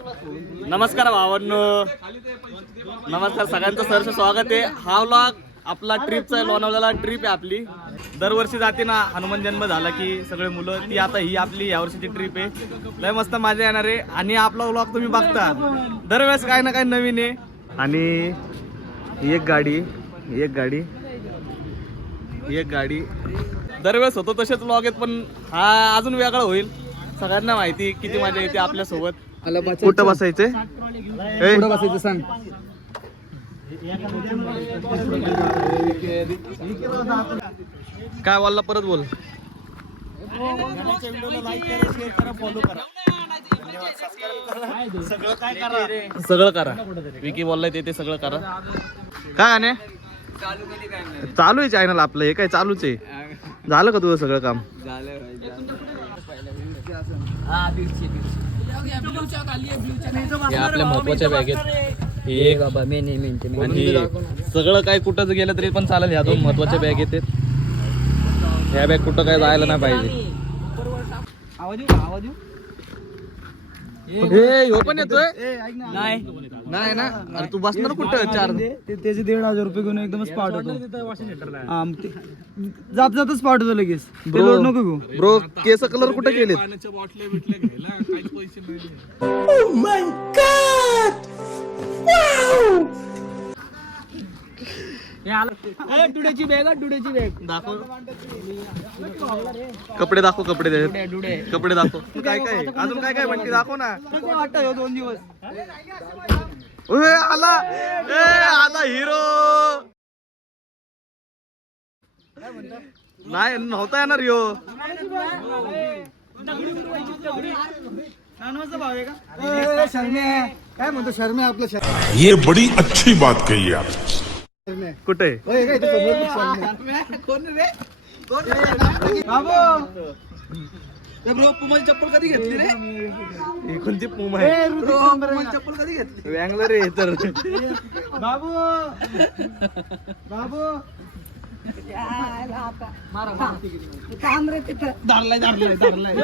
नमस्कार भावांनो. नमस्कार सगळ्यांचं सरचं स्वागत आहे. हा व्लॉग आपला ट्रिपचा आहे लोणावळ्याला ट्रिप आहे आपली. दरवर्षी जाते ना हनुमान जन्म झाला की सगळे मुलं ती आता ही आपली यावर्षीची ट्रिप आहे. लय मस्त मजा येणार आहे. आणि आपला व्लॉग तुम्ही बघता. दरवेळेस काय ना काय नवीन आहे. आणि एक गाडी एक गाडी एक गाडी. दरवेळेस होतो तसेच व्लॉग आहेत पण हा अजून वेगळा होईल. सगळ्यांना माहिती किती मजा येते आपल्यासोबत. कुठं बसायचे? कुठं बसायचं सांग. काय बोलला परत बोल. सगळं करा. विकी बोललाय ते ते सगळं करा. काय गाणे चालू आहे चॅनल आपलं हे काय चालूच आहे. झालं का तुझं सगळं काम? या आपल्या महत्त्वाच्या बॅगेत. ही एक बाबा मेन मेन आणि सगळं काय कुठं गेलं तरी पण चालेल ह्या दोन महत्त्वाच्या बॅग येतात. ह्या बॅग कुठं काय जायला नाही पाहिजे. आवाज येऊ आवाज येऊ? हे ह्यो पण येतोय? नाही. नाही ना अरे तू बसणार कुठं चार? ते त्याचे दीड हजार रुपये घेऊन एकदमच पाठ होतो हा, मग ते- जात जातच पाठ होतो लगेच. ते Bro. लोड नको घेऊ. ब्रो केस कलर कुठे गेले टुडेची बॅग टुडेची बॅग। दाखव कपडे दाखव कपडे. डुडे कपडे दाखव काय काय? अजून काय काय म्हणते दाखव ना। वाटतं दोन दिवस। आला। आला हिरो। नाही नव्हता येणार यो। नानवाचा भाव आहे का? शर्मे काय म्हणतो शर्मे आपलं ये बड़ी अच्छी बात कही आप कुठे? चप्पल कधी घेतली रे? ही कोणती पूम आहे? चप्पल कधी घेतली? वँगलर आहे तर. बाबू. बाबू. धरलाय धरलाय धरलाय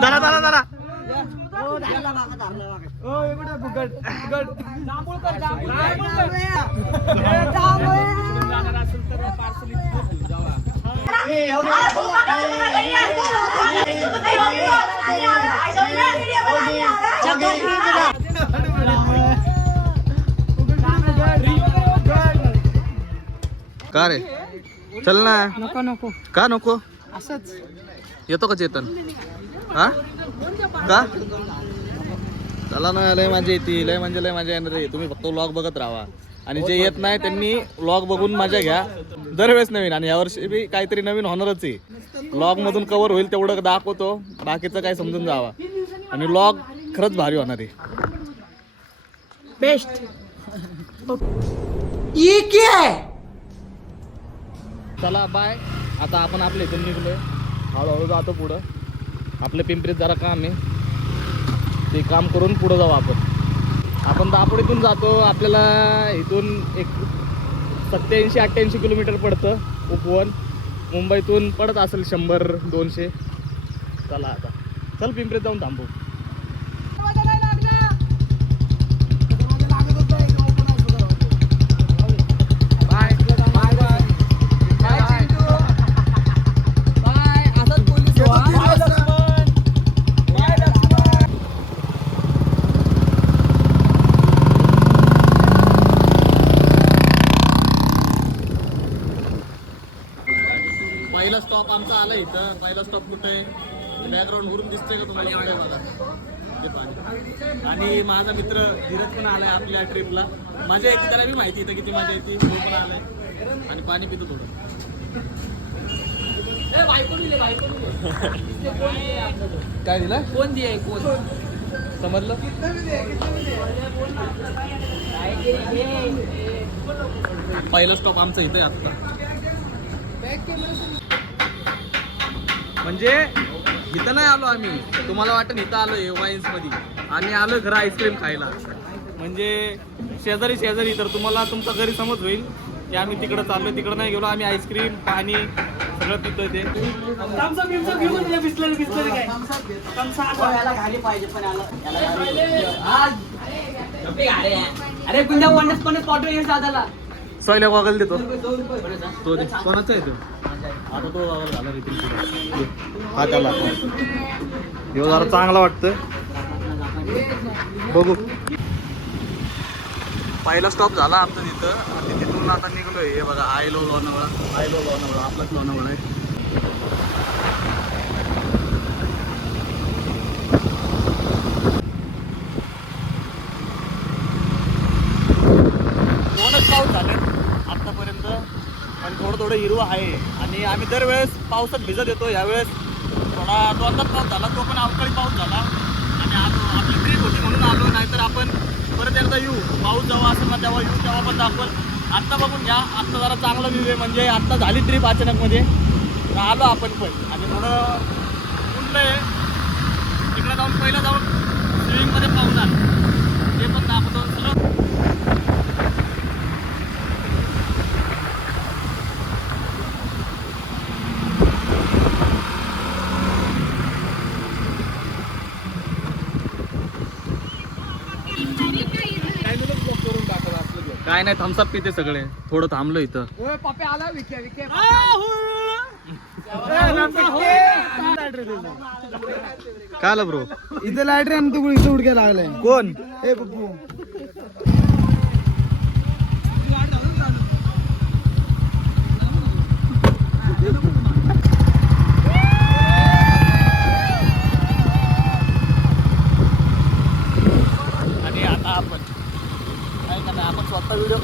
धर धर धर. का रे? चल ना. नको नको. का नको? असंच. येतो का चेतन? हा? का? चला ना लय मजा येते लय म्हणजे लय मजा येणार आहे. तुम्ही फक्त व्लॉग बघत राहा. आणि जे येत नाही त्यांनी व्लॉग बघून मजा घ्या. दरवेळेस नवीन आणि यावर्षी बी काहीतरी नवीन होणारच आहे. व्लॉग मधून कव्हर होईल तेवढं दाखवतो. बाकीचं काय समजून जावा. आणि व्लॉग खरंच भारी होणार आहे. बेस्ट चला बाय आता आपण आपल्या इथून निघलोय. हळूहळू जातो पुढं. आपल्या पिंपरीत जरा काम आहे. ते काम करून पुढं जाऊ आपण. आपण दापोडीतून जातो आपल्याला इथून एक सत्याऐंशी अठ्ठ्याऐंशी किलोमीटर पडतं उपवन. मुंबईतून पडत असेल शंभर दोनशे. चला आता. चल पिंपरीत जाऊन थांबू बाय बाय बाय पहिला स्टॉप आमचा आला इथं. पहिला स्टॉप कुठे? आहे बॅकग्राऊंड वरून दिसतंय का तुम्हाला? आहे बघा. आणि माझा मित्र धीरज पण आलाय आपल्या ट्रिपला मजा येते त्याला बी माहिती येतं किती मजा येते. तो पण आलाय. आणि पाणी पितो थोडं. काय दिलं? कोण दे कोण? समजलं? पहिला स्टॉप आमचा इथे आत्ता. म्हणजे इथं नाही आलो आम्ही तुम्हाला वाटतं इथं आलो वाईन्समध्ये आणि आलो घरा आईस्क्रीम खायला म्हणजे शेजारी शेजारी तर तुम्हाला तुमचा घरी समज होईल की आम्ही तिकडं चाललोय तिकडं नाही गेलो आम्ही आईस्क्रीम पाणी सगळं पितोय ते अरे गुंजा पन्नास पन्नास पाठवून दादाला सोयल्या गॉगल देतो तो दे कोणाचा आहे तो? आता तो गॉगल घाला रे हा त्याला. ह्यो जरा चांगला वाटतोय. बघू. पहिला स्टॉप झाला आमचा तिथं. आणि तिथून आता निघलोय. हे बघा आयलो लोणावळा आयलो लोणावळा आपलाच लोणावळा आहे दोनच पाऊस झाले आतापर्यंत. पण थोडं थोडं हिरवं आहे. आणि आम्ही दरवेळेस पावसात भिजत येतो. यावेळेस थोडा दोनदाच पाऊस झाला तो पण अवकाळी पाऊस झाला. आणि आलो आपली ट्रीप होती म्हणून आलो. नाहीतर आपण परत एकदा येऊ. पाऊस जेव्हा असेल ना तेव्हा येऊ. तेव्हा पण आपण आत्ता बघून घ्या. आत्ता जरा चांगला व्ह्यू आहे. म्हणजे आत्ता झाली ट्रीप अचानकमध्ये. तर आलो आपण पण. आणि थोडं उठलं आहे तिकडे जाऊन पहिलं जाऊन स्विमिंगमध्ये पाहून आलं ते पण दाखवतो सगळं काय नाही थम्सअप पिते सगळे. थोडं थांबलो इथं. काय आलं ब्रो इथे लाइट रे आणि तू इथे उडक्या लागलाय. कोण? ए पप्पू.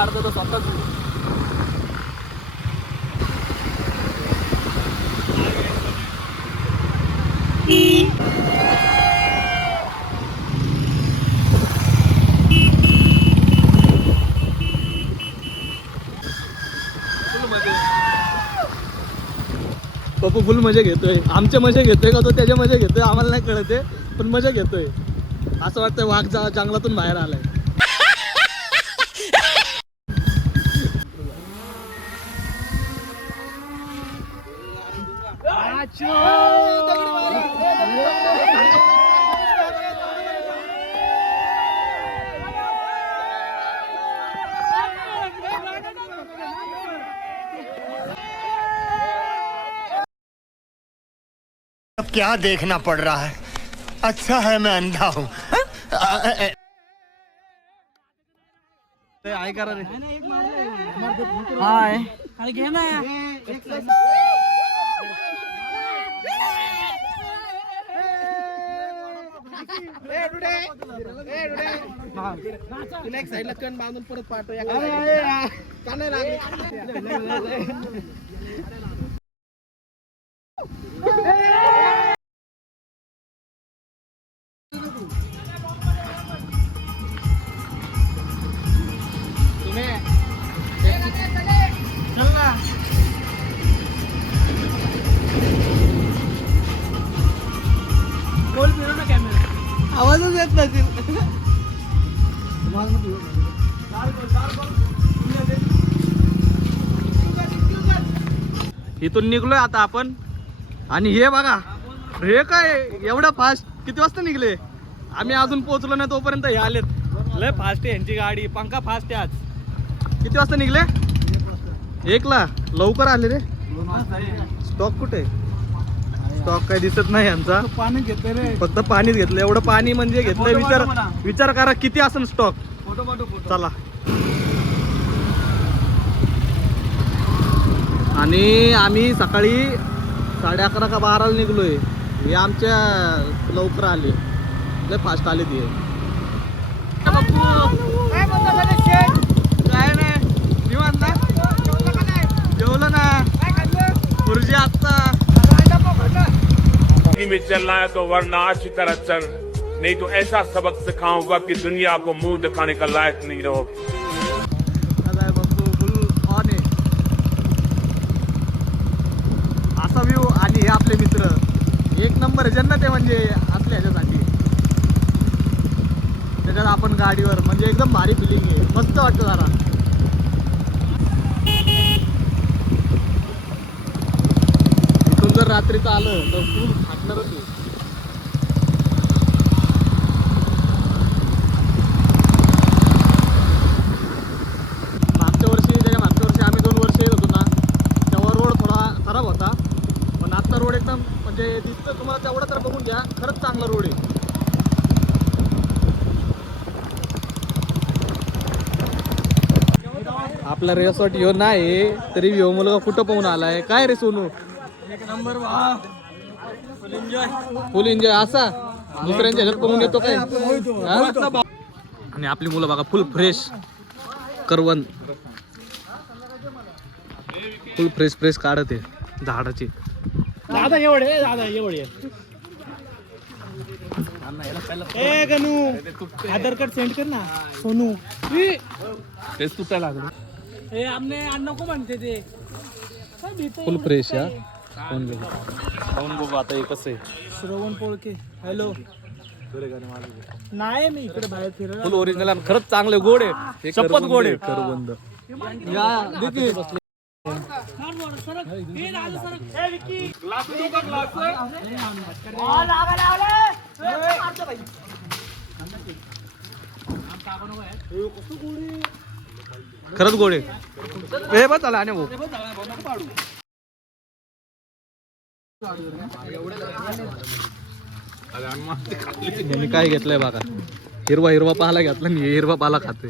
काढतो तो स्वतःच. पप्पू फुल मजा घेतोय. आमचे मजा घेतोय का तो त्याच्या मजा घेतोय? आम्हाला नाही कळत आहे पण मजा घेतोय. असं वाटतंय वाघ जा जंगलातून बाहेर आलाय. अब क्या देखना पड़ रहा है? अच्छा है मैं अंधा हूँ। ते हाय। अरे घे ना आवाजच इथून निघलोय आता आपण. आणि हे बघा हे काय एवढं फास्ट किती वाजता निघले? आम्ही अजून पोहोचलो नाही तोपर्यंत हे आलेत. लय फास्ट आहे यांची गाडी. पंखा फास्ट आहे आज. किती वाजता निघले? एकला? लवकर आले रे. स्टॉक कुठे? स्टॉक काही दिसत नाही यांचा. पाणी घेते रे फक्त पाणीच घेतलं. एवढं पाणी म्हणजे घेतलं विचार. विचार करा किती असेल स्टॉक चला. आणि आम्ही सकाळी साडे अकरा का बाराला निघलोय. हे आमच्या लवकर आले. लय फास्ट आले ते. काय नाही? जेवलो ना. खुर्जी आत्ता. जिंदगी में चलना है तो वरना अच्छी तरह चल। नहीं तो ऐसा सबक सिखाऊंगा कि दुनिया को मुंह दिखाने का लायक नहीं रहोगे नंबर जन्नत आहे म्हणजे असल्या ह्याच्यासाठी. त्याच्यात आपण गाडीवर म्हणजे एकदम भारी फिलिंग आहे. मस्त वाटतं जरा. जर रात्रीचं आलं तर फुल फाटणारच आहे. आपला रेसॉर्ट यो नाही तरी यो मुलगा कुठं पाहून आलाय? काय रे सोनू? फुल एन्जॉय असा? दुसऱ्यांच्या ह्याच्यात पाहून येतो काय? हा? आणि आपली मुलं बघा फुल फ्रेश करवंद. फुल फ्रेश फ्रेश काढत आहे झाडाची. दादा एवढे दादा एवढे. ए गणू. आधार कार्ड सेंड कर ना सोनू. तेच तुटायला लागलं. ए आमने अण्णा को म्हणते ते काय भीती फुल फ्रेश या खाऊन बघू खाऊन बघू आता हे कसं आहे श्रवण पोळके हॅलो नाही मी इकडे बाहेर फिरत फुल ओरिजिनल खरंच चांगले गोड आहे शपथ गोड आहे करवंद मार मार सरक ए राजू सरक ए विकी खरंच गोड आहे. हे बस आला आणि भाऊ यांनी काय घेतलंय बघा. हिरवा हिरवा पाला घेतला मी हिरवा पाला खाते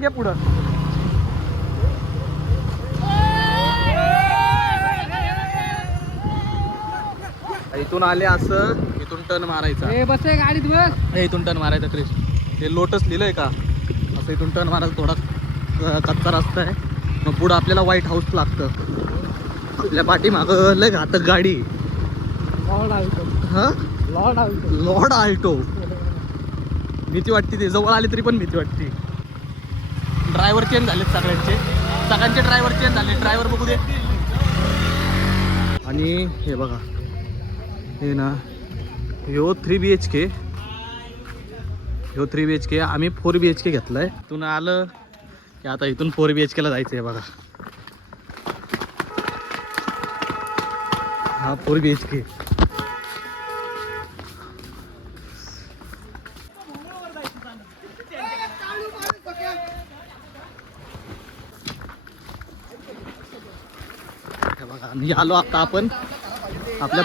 घे पुढं. इथून आले असं इथून टर्न मारायचा. ए बस गाडीत बस. हे इथून टर्न मारायचा क्रिश. ते लोटस लिहिलंय का? असं इथून टर्न मारायचा थोडा कच्चा रस्ता आहे. मग पुढं आपल्याला व्हाईट हाऊस लागतं. आपल्या पाठीमागं लय घातक गाडी. लॉर्ड आल्टो हा? लॉर्ड आल्टो लॉर्ड आल्टो भीती वाटते ते. जवळ आली तरी पण भीती वाटते. ड्रायव्हर चेंज झालेत सगळ्यांचे. सगळ्यांचे ड्रायव्हर चेंज झाले ड्रायव्हर बघू दे. आणि हे बघा. हे ना ह्यो थ्री बी एच के ह्यो थ्री बी एच के आम्ही फोर बी एच के घेतलाय. इथून आलं की आता इथून फोर बी एच केला जायचं आहे बघा. हा फोर बी एच के बघा आलो आता आपण. आपल्या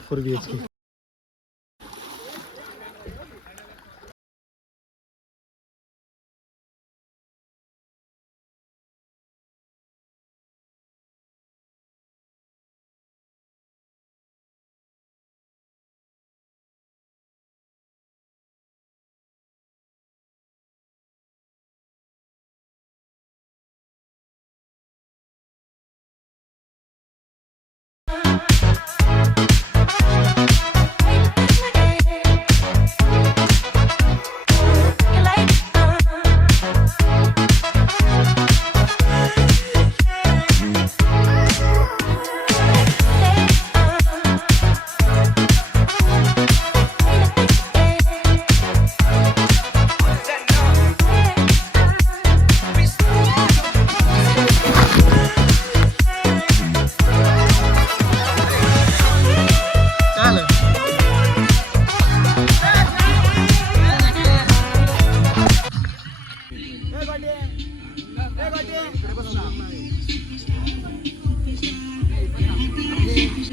फोर बी एच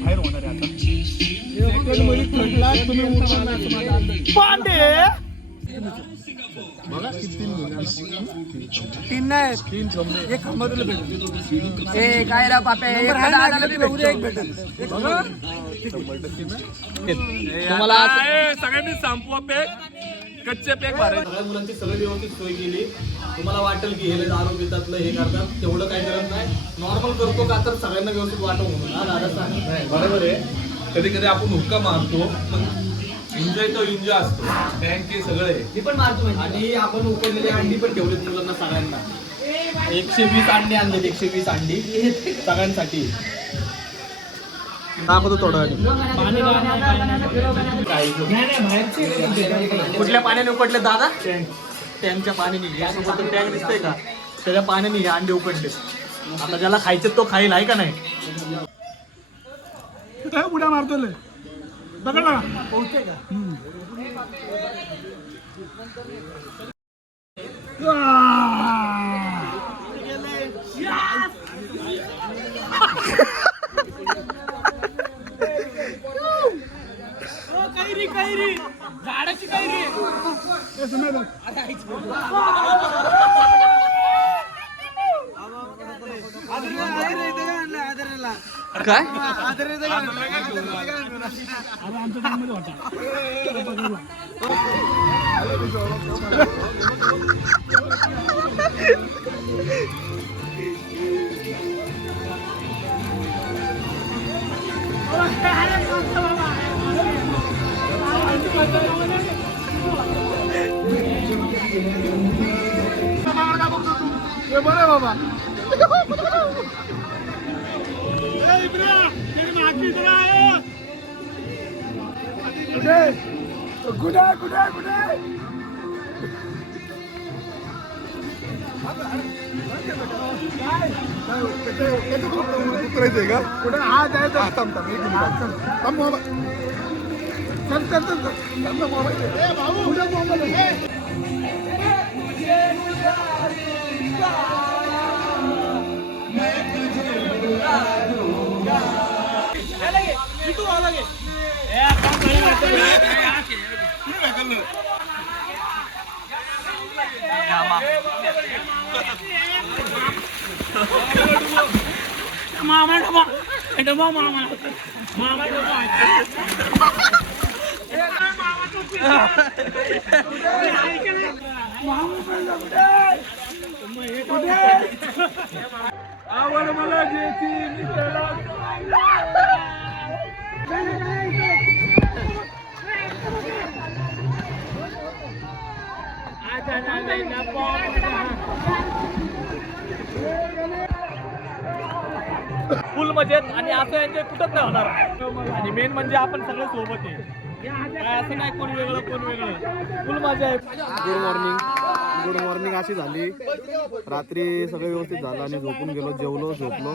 केवर काळू आहे के तीन नाही तीन एक खंबातून भेटेल. ए काय रा पापे उद्या एक भेटेल. तुम्हाला सगळ्यांनी संपवा पॅक कच्चे पॅक मारायचे सगळ्या मुलांची सगळी व्यवस्थित सोय केली. तुम्हाला वाटेल की हे दारू पितातलं हे करतात. तेवढं काही करत नाही. नॉर्मल करतो का तर सगळ्यांना व्यवस्थित वाटव म्हणून हा दादा सांग. बरोबर आहे. कधी कधी आपण हुक्का मारतो पण एन्जॉय तो एन्जॉय असतो. बँक हे सगळं. आहे मी पण मारतो म्हणजे. आणि आपण उकडलेली अंडी पण ठेवलीत मुलांना सगळ्यांना. एकशे वीस अंडी आणलेत एकशे वीस अंडी. सगळ्यांसाठी. दाखवतो थोडं कुठल्या पाण्याने उकडले दादा? टँकच्या पाण्याने. यासोबत टँक दिसतंय का? त्याच्या पाण्याने हे अंडे उकडले. आता ज्याला खायचे तो खाईल आहे का नाही? उड्या मारतो. बघा ना कैरी कैरी झाडाची कैरी काय? बरं बाबा कुठे कुठे कुठे कुठे उतरायचंय का कुठे थांब थांब एक मिनिट थांब थांब मोबाईल चल चल चल चल आवड मला ज्याची मी फुल मजेत आणि असं एन्जॉय कुठंच नाही होणार. आणि मेन म्हणजे आपण सगळे सोबत आहे. असं नाही कोण वेगळं कोण वेगळं. फुल मजा आहे. गुड मॉर्निंग गुड मॉर्निंग अशी झाली. रात्री सगळं व्यवस्थित झालं आणि झोपून गेलो जेवलो झोपलो.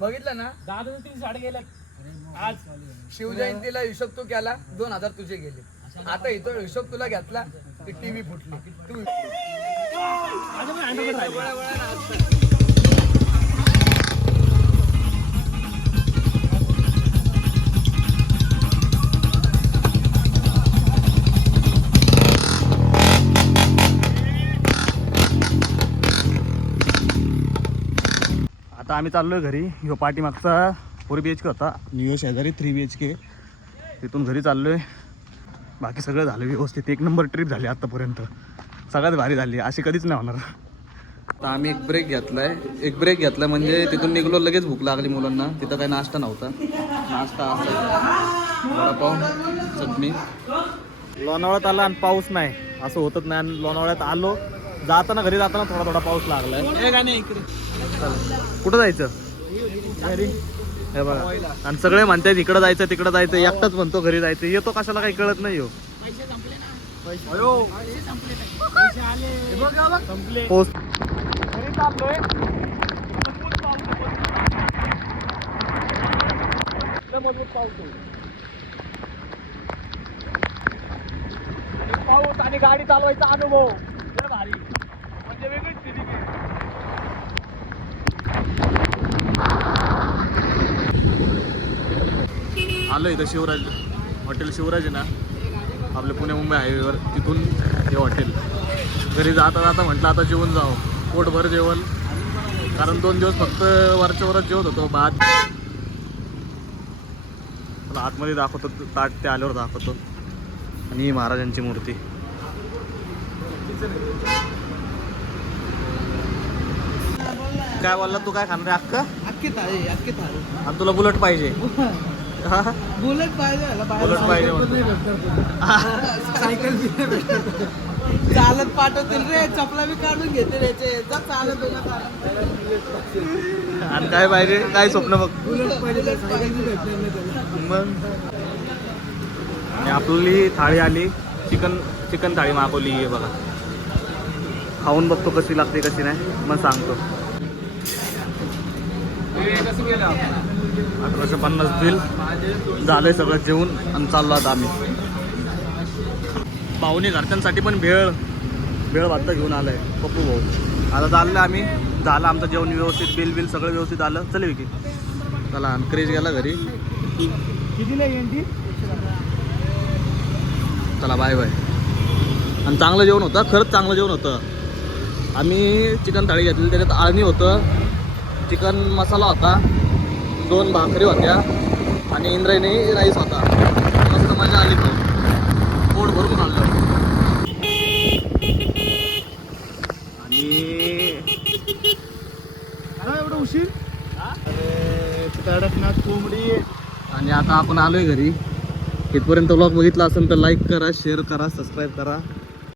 बघितलं ना? दादा तीन साडे गेल्या आज शिवजयंतीला हिशोब तू केला दोन हजार तुझे गेले. आता इथं हिशोब तुला घेतला की टीव्ही फुटली. तू आता आम्ही चाललोय घरी. ह्यो पाठीमागचा फोर बी एच के होता. न्यू शेजारी थ्री बी एच के तिथून घरी चाललोय. बाकी सगळं झालं व्यवस्थित. एक नंबर ट्रिप झाली आत्तापर्यंत सगळ्यात भारी झाली. अशी कधीच नाही होणार. आता आम्ही एक ब्रेक घेतलाय. एक ब्रेक घेतलाय म्हणजे तिथून निघलो लगेच भूक लागली मुलांना. तिथं काही नाश्ता नव्हता. नाश्ता वडापाव चटणी. लोणावळ्यात आला आणि पाऊस नाही. असं होतच नाही. आणि लोणावळ्यात आलो. जाताना घरी जाताना थोडा थोडा पाऊस लागलाय. कुठं जायचं? हे बघा. आणि सगळे म्हणतात इकडं जायचं तिकडं जायचं. एकटाच म्हणतो घरी जायचं. येतो कशाला काही कळत नाही हो. पाऊस आणि गाडी चालवायचा अनुभव लय भारी म्हणजे वेगळीच feeling आहे. आलो इथं शिवराज हॉटेल शिवराज आहे ना आपल्या पुणे मुंबई हायवेवर तिथून हे हॉटेल. घरी जाता जाता म्हटलं आता जेवण जावं पोटभर जेवण. कारण दोन दिवस फक्त वरच्या वरच जेवत होतो भात. आतमध्ये दाखवतो ताट ते आल्यावर दाखवतो. आणि ही महाराजांची मूर्ती. काय बोलला तू काय खाणार आहे अक्का अख्खी थाळी अख्खी थाळी. आणि तुला बुलेट पाहिजे? बुलेट पाहिजे बुलेट पाहिजे म्हणतो. सायकल चालत पाठवतील रे चपला बी काढून घेते. जा चालत उगा चालत. आणि काय पाहिजे? काय स्वप्न बघ. बुलेट पाहिजे तर सायकल बी भेटणार नाही त्याला. मग? आणि आपली थाळी आली. चिकन चिकन थाळी मागवली आहे बघा. खाऊन बघतो कशी लागते कशी नाही. मग सांगतो. अठराशे पन्नास बिल झालंय सगळं जेवून आणि चाललो आता आम्ही. पाहुणे घरच्यांसाठी पण भेळ भेळ भात घेऊन आलाय. पप्पू भाऊ. आता चाललं आम्ही. झालं आमचं जेवण व्यवस्थित बिल बिल सगळं व्यवस्थित आलं चले की चला आणि क्रेज गेला घरी. कितीला येईन चला बाय बाय आणि चांगलं जेवण होतं. खरंच चांगलं जेवण होतं. आम्ही चिकन थाळी घेतली त्याच्यात आळणी होतं. चिकन मसाला होता. दोन भाकरी होत्या आणि इंद्रायणी राईस होता. मस्त मजा आली तो. पोट भरून खाल्लं. आणि एवढं उशीर? अरे कडकनाथ कोंबडी. आणि आता आपण आलोय घरी. इथपर्यंत ब्लॉग बघितला असेल तर लाईक करा शेअर करा सबस्क्राईब करा.